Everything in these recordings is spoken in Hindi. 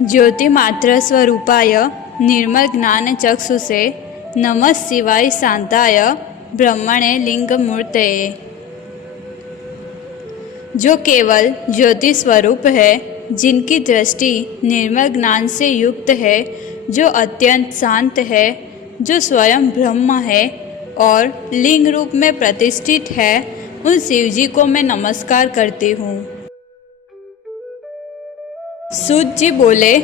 ज्योतिमात्र स्वरूपाय निर्मल ज्ञान चक्षुषे नमः शिवाय शांताय ब्रह्मणे लिंग मूर्तये। जो केवल ज्योति स्वरूप है, जिनकी दृष्टि निर्मल ज्ञान से युक्त है, जो अत्यंत शांत है, जो स्वयं ब्रह्म है और लिंग रूप में प्रतिष्ठित है, उन शिवजी को मैं नमस्कार करती हूँ। सूत जी बोले,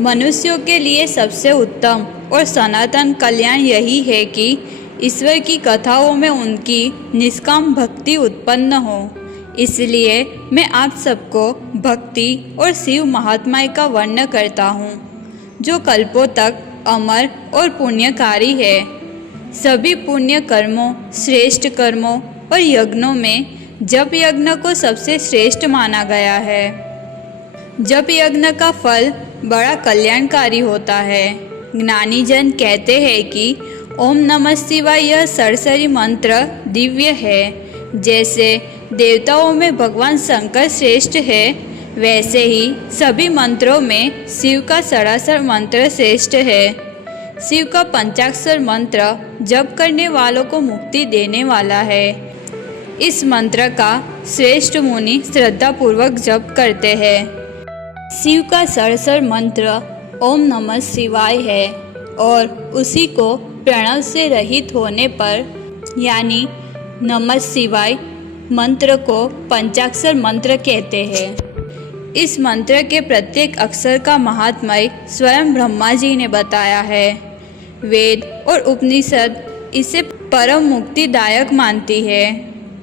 मनुष्यों के लिए सबसे उत्तम और सनातन कल्याण यही है कि ईश्वर की कथाओं में उनकी निष्काम भक्ति उत्पन्न हो। इसलिए मैं आप सबको भक्ति और शिव महात्म्य का वर्णन करता हूँ, जो कल्पों तक अमर और पुण्यकारी है। सभी पुण्य कर्मों, श्रेष्ठ कर्मों और यज्ञों में जप यज्ञ को सबसे श्रेष्ठ माना गया है। जप यज्ञ का फल बड़ा कल्याणकारी होता है। ज्ञानी जन कहते हैं कि ओम नमः शिवाय यह सरसरी मंत्र दिव्य है। जैसे देवताओं में भगवान शंकर श्रेष्ठ है, वैसे ही सभी मंत्रों में शिव का सरासर मंत्र श्रेष्ठ है। शिव का पंचाक्षर मंत्र जप करने वालों को मुक्ति देने वाला है। इस मंत्र का श्रेष्ठ मुनि श्रद्धापूर्वक जप करते हैं। शिव का सरासर मंत्र ओम नमः शिवाय है और उसी को प्रणव से रहित होने पर यानी नमः शिवाय मंत्र को पंचाक्षर मंत्र कहते हैं। इस मंत्र के प्रत्येक अक्षर का महात्म्य स्वयं ब्रह्मा जी ने बताया है। वेद और उपनिषद इसे परम मुक्तिदायक मानती है।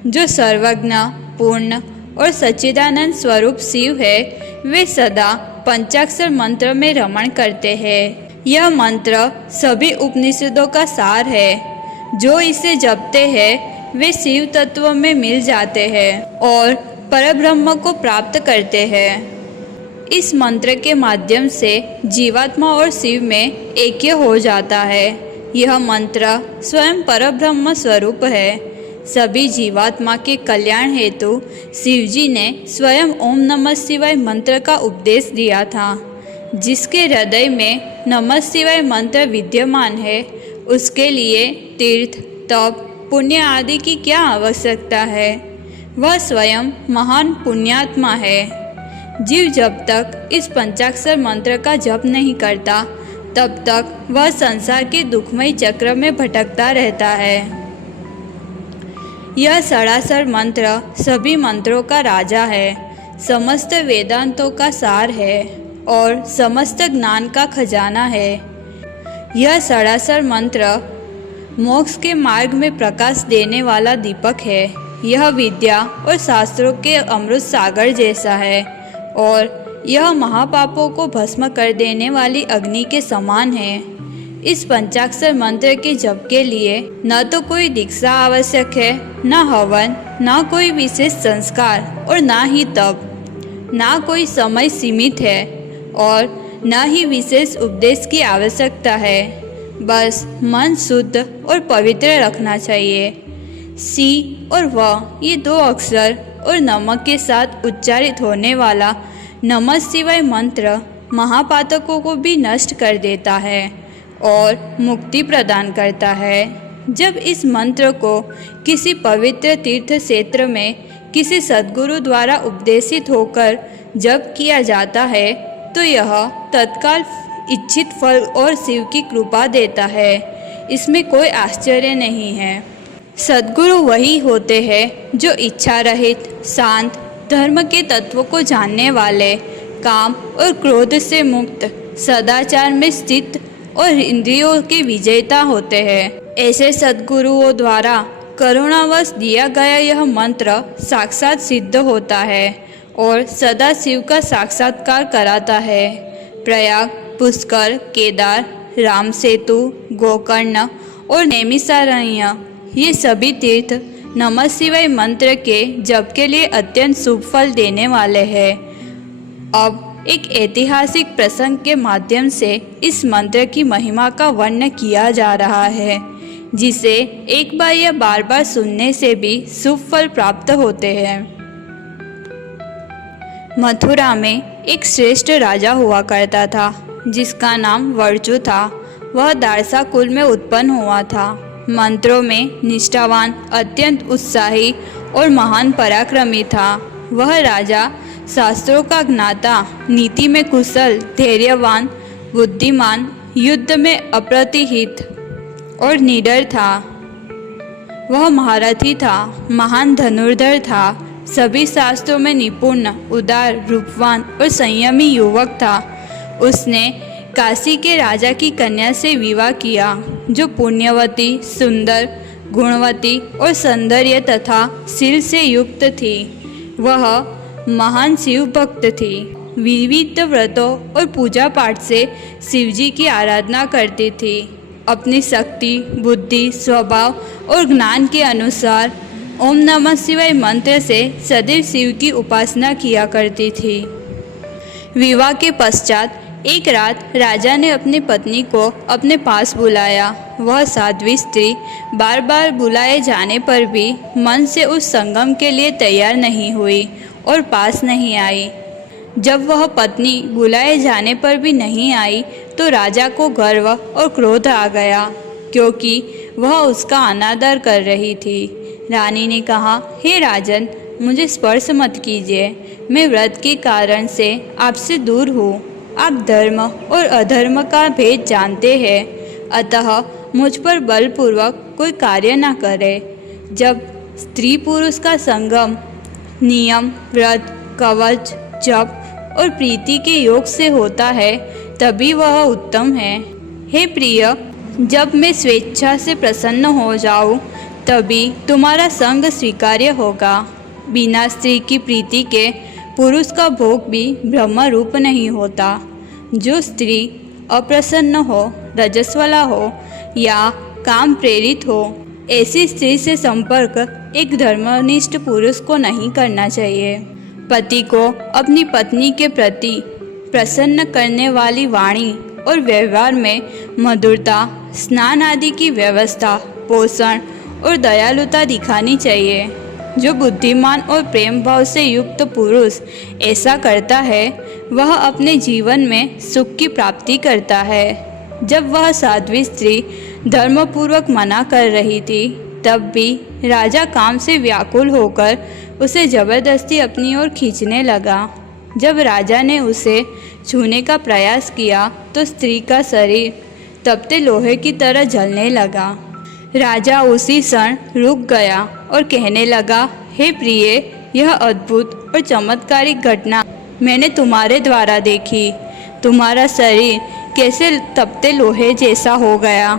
जो सर्वज्ञ, पूर्ण और सच्चिदानंद स्वरूप शिव है, वे सदा पंचाक्षर मंत्र में रमण करते हैं। यह मंत्र सभी उपनिषदों का सार है। जो इसे जपते हैं वे शिव तत्व में मिल जाते हैं और परब्रह्म को प्राप्त करते हैं। इस मंत्र के माध्यम से जीवात्मा और शिव में ऐक्य हो जाता है। यह मंत्र स्वयं परब्रह्म स्वरूप है। सभी जीवात्मा के कल्याण हेतु शिवजी ने स्वयं ओम नमः शिवाय मंत्र का उपदेश दिया था। जिसके हृदय में नमः शिवाय मंत्र विद्यमान है, उसके लिए तीर्थ, तप, पुण्य आदि की क्या आवश्यकता है। वह स्वयं महान पुण्यात्मा है। जीव जब तक इस पंचाक्षर मंत्र का जप नहीं करता, तब तक वह संसार के दुखमय चक्र में भटकता रहता है। यह सरासर मंत्र सभी मंत्रों का राजा है, समस्त वेदांतों का सार है और समस्त ज्ञान का खजाना है। यह सरासर मंत्र मोक्ष के मार्ग में प्रकाश देने वाला दीपक है। यह विद्या और शास्त्रों के अमृत सागर जैसा है और यह महापापों को भस्म कर देने वाली अग्नि के समान है। इस पंचाक्षर मंत्र के जप के लिए न तो कोई दीक्षा आवश्यक है, न हवन, न कोई विशेष संस्कार और न ही तप, न कोई समय सीमित है और न ही विशेष उपदेश की आवश्यकता है। बस मन शुद्ध और पवित्र रखना चाहिए। सी और व ये दो अक्षर और नमक के साथ उच्चारित होने वाला नमः शिवाय मंत्र महापातकों को भी नष्ट कर देता है और मुक्ति प्रदान करता है। जब इस मंत्र को किसी पवित्र तीर्थ क्षेत्र में किसी सद्गुरु द्वारा उपदेशित होकर जप किया जाता है, तो यह तत्काल इच्छित फल और शिव की कृपा देता है। इसमें कोई आश्चर्य नहीं है। सद्गुरु वही होते हैं जो इच्छा रहित, शांत, धर्म के तत्वों को जानने वाले, काम और क्रोध से मुक्त, सदाचार में स्थित और इंद्रियों के विजेता होते हैं। ऐसे सद्गुरुओं द्वारा करुणावश दिया गया यह मंत्र साक्षात सिद्ध होता है और सदा शिव का साक्षात्कार कराता है। प्रयाग, पुष्कर, केदार, राम सेतु, गोकर्ण और नैमिषारण्य ये सभी तीर्थ नमः शिवाय मंत्र के जप के लिए अत्यंत शुभ फल देने वाले हैं। अब एक ऐतिहासिक प्रसंग के माध्यम से इस मंत्र की महिमा का वर्णन किया जा रहा है, जिसे एक बार या बार बार सुनने से भी शुभ फल प्राप्त होते हैं। मथुरा में एक श्रेष्ठ राजा हुआ करता था जिसका नाम वर्चु था। वह दारसा कुल में उत्पन्न हुआ था। मंत्रों में निष्ठावान, अत्यंत उत्साही और महान पराक्रमी था। वह राजा शास्त्रों का ज्ञाता, नीति में कुशल, धैर्यवान, बुद्धिमान, युद्ध में अप्रतिहित और निडर था। वह महारथी था, महान धनुर्धर था, सभी शास्त्रों में निपुण, उदार, रूपवान और संयमी युवक था। उसने काशी के राजा की कन्या से विवाह किया जो पुण्यवती, सुंदर, गुणवती और सौंदर्य तथा शील से युक्त थी। वह महान शिव भक्त थी, विविध व्रतों और पूजा पाठ से शिवजी की आराधना करती थी। अपनी शक्ति, बुद्धि, स्वभाव और ज्ञान के अनुसार ओम नमः शिवाय मंत्र से सदैव शिव की उपासना किया करती थी। विवाह के पश्चात एक रात राजा ने अपनी पत्नी को अपने पास बुलाया। वह साध्वी स्त्री बार बार बुलाए जाने पर भी मन से उस संगम के लिए तैयार नहीं हुई और पास नहीं आई। जब वह पत्नी बुलाए जाने पर भी नहीं आई तो राजा को गर्व और क्रोध आ गया, क्योंकि वह उसका अनादर कर रही थी। रानी ने कहा, हे राजन, मुझे स्पर्श मत कीजिए। मैं व्रत के कारण से आपसे दूर हूँ। आप धर्म और अधर्म का भेद जानते हैं, अतः मुझ पर बलपूर्वक कोई कार्य न करें। जब स्त्री पुरुष का संगम नियम, व्रत, कवच, जप और प्रीति के योग से होता है तभी वह उत्तम है। हे प्रिय, जब मैं स्वेच्छा से प्रसन्न हो जाऊं तभी तुम्हारा संग स्वीकार्य होगा। बिना स्त्री की प्रीति के पुरुष का भोग भी ब्रह्म रूप नहीं होता। जो स्त्री अप्रसन्न हो, रजस्वला हो या काम प्रेरित हो, ऐसी स्त्री से संपर्क एक धर्मनिष्ठ पुरुष को नहीं करना चाहिए। पति को अपनी पत्नी के प्रति प्रसन्न करने वाली वाणी और व्यवहार में मधुरता, स्नान आदि की व्यवस्था, पोषण और दयालुता दिखानी चाहिए। जो बुद्धिमान और प्रेम भाव से युक्त पुरुष ऐसा करता है वह अपने जीवन में सुख की प्राप्ति करता है। जब वह साध्वी स्त्री धर्मपूर्वक मना कर रही थी तब भी राजा काम से व्याकुल होकर उसे जबरदस्ती अपनी ओर खींचने लगा। जब राजा ने उसे छूने का प्रयास किया तो स्त्री का शरीर तपते लोहे की तरह जलने लगा। राजा उसी क्षण रुक गया और कहने लगा, हे प्रिय, यह अद्भुत और चमत्कारिक घटना मैंने तुम्हारे द्वारा देखी। तुम्हारा शरीर कैसे तपते लोहे जैसा हो गया।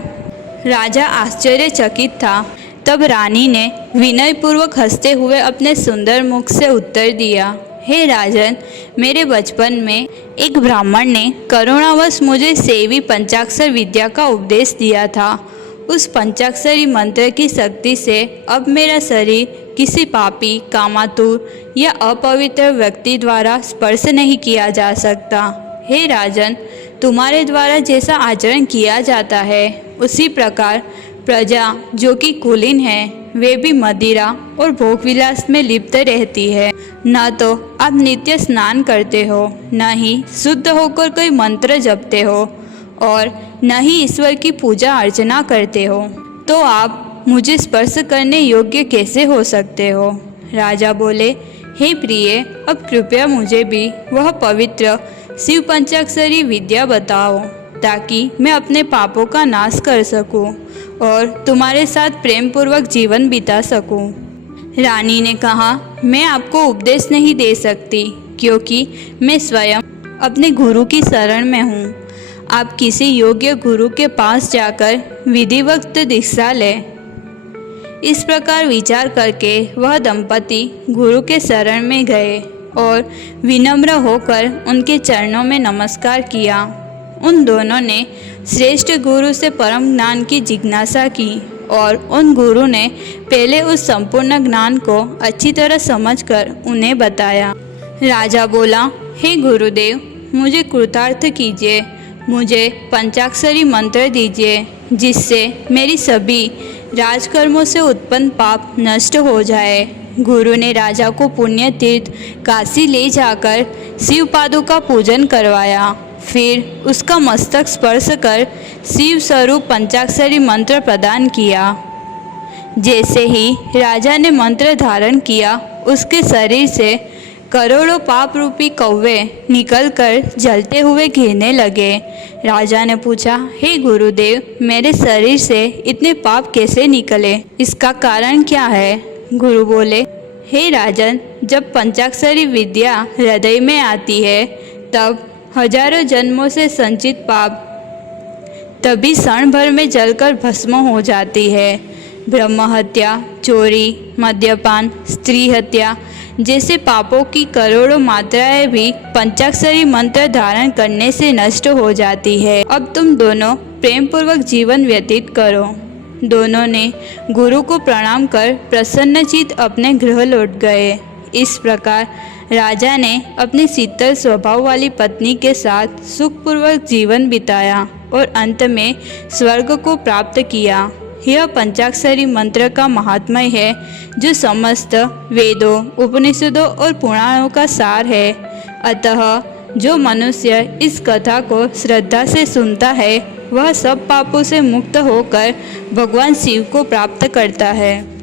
राजा आश्चर्यचकित था। तब रानी ने विनयपूर्वक हंसते हुए अपने सुंदर मुख से उत्तर दिया, हे राजन, मेरे बचपन में एक ब्राह्मण ने करुणावश मुझे सेवी पंचाक्षर विद्या का उपदेश दिया था। उस पंचाक्षरी मंत्र की शक्ति से अब मेरा शरीर किसी पापी, कामातुर या अपवित्र व्यक्ति द्वारा स्पर्श नहीं किया जा सकता। हे राजन, तुम्हारे द्वारा जैसा आचरण किया जाता है उसी प्रकार प्रजा जो कि कुलीन है वे भी मदिरा और भोग विलास में लिप्त रहती है। न तो आप नित्य स्नान करते हो, न ही शुद्ध होकर कोई मंत्र जपते हो और न ही ईश्वर की पूजा अर्चना करते हो, तो आप मुझे स्पर्श करने योग्य कैसे हो सकते हो। राजा बोले, हे प्रिय, अब कृपया मुझे भी वह पवित्र शिव पंचाक्षरी विद्या बताओ ताकि मैं अपने पापों का नाश कर सकूं और तुम्हारे साथ प्रेम पूर्वक जीवन बिता सकूं। रानी ने कहा, मैं आपको उपदेश नहीं दे सकती क्योंकि मैं स्वयं अपने गुरु की शरण में हूँ। आप किसी योग्य गुरु के पास जाकर विधिवत दीक्षा लें। इस प्रकार विचार करके वह दंपति गुरु के शरण में गए और विनम्र होकर उनके चरणों में नमस्कार किया। उन दोनों ने श्रेष्ठ गुरु से परम ज्ञान की जिज्ञासा की और उन गुरु ने पहले उस संपूर्ण ज्ञान को अच्छी तरह समझकर उन्हें बताया। राजा बोला, हे गुरुदेव, मुझे कृतार्थ कीजिए, मुझे पंचाक्षरी मंत्र दीजिए जिससे मेरी सभी राजकर्मों से उत्पन्न पाप नष्ट हो जाए। गुरु ने राजा को पुण्य तीर्थ काशी ले जाकर शिव पादुका पूजन करवाया। फिर उसका मस्तक स्पर्श कर शिव स्वरूप पंचाक्षरी मंत्र प्रदान किया। जैसे ही राजा ने मंत्र धारण किया, उसके शरीर से करोड़ों पाप रूपी कौवे निकलकर जलते हुए घिरने लगे। राजा ने पूछा, हे गुरुदेव, मेरे शरीर से इतने पाप कैसे निकले? इसका कारण क्या है? गुरु बोले, हे राजन, जब पंचाक्षरी विद्या हृदय में आती है तब हजारों जन्मों से संचित पाप तभी क्षण भर में जलकर भस्म हो जाती है। ब्रह्म हत्या, चोरी, मद्यपान, स्त्री हत्या जैसे पापों की करोड़ों मात्राएं भी पंचाक्षरी मंत्र धारण करने से नष्ट हो जाती है। अब तुम दोनों प्रेम पूर्वक जीवन व्यतीत करो। दोनों ने गुरु को प्रणाम कर प्रसन्नचित अपने गृह लौट गए। इस प्रकार राजा ने अपनी शीतल स्वभाव वाली पत्नी के साथ सुखपूर्वक जीवन बिताया और अंत में स्वर्ग को प्राप्त किया। यह पंचाक्षरी मंत्र का महात्म्य है, जो समस्त वेदों, उपनिषदों और पुराणों का सार है। अतः जो मनुष्य इस कथा को श्रद्धा से सुनता है, वह सब पापों से मुक्त होकर भगवान शिव को प्राप्त करता है।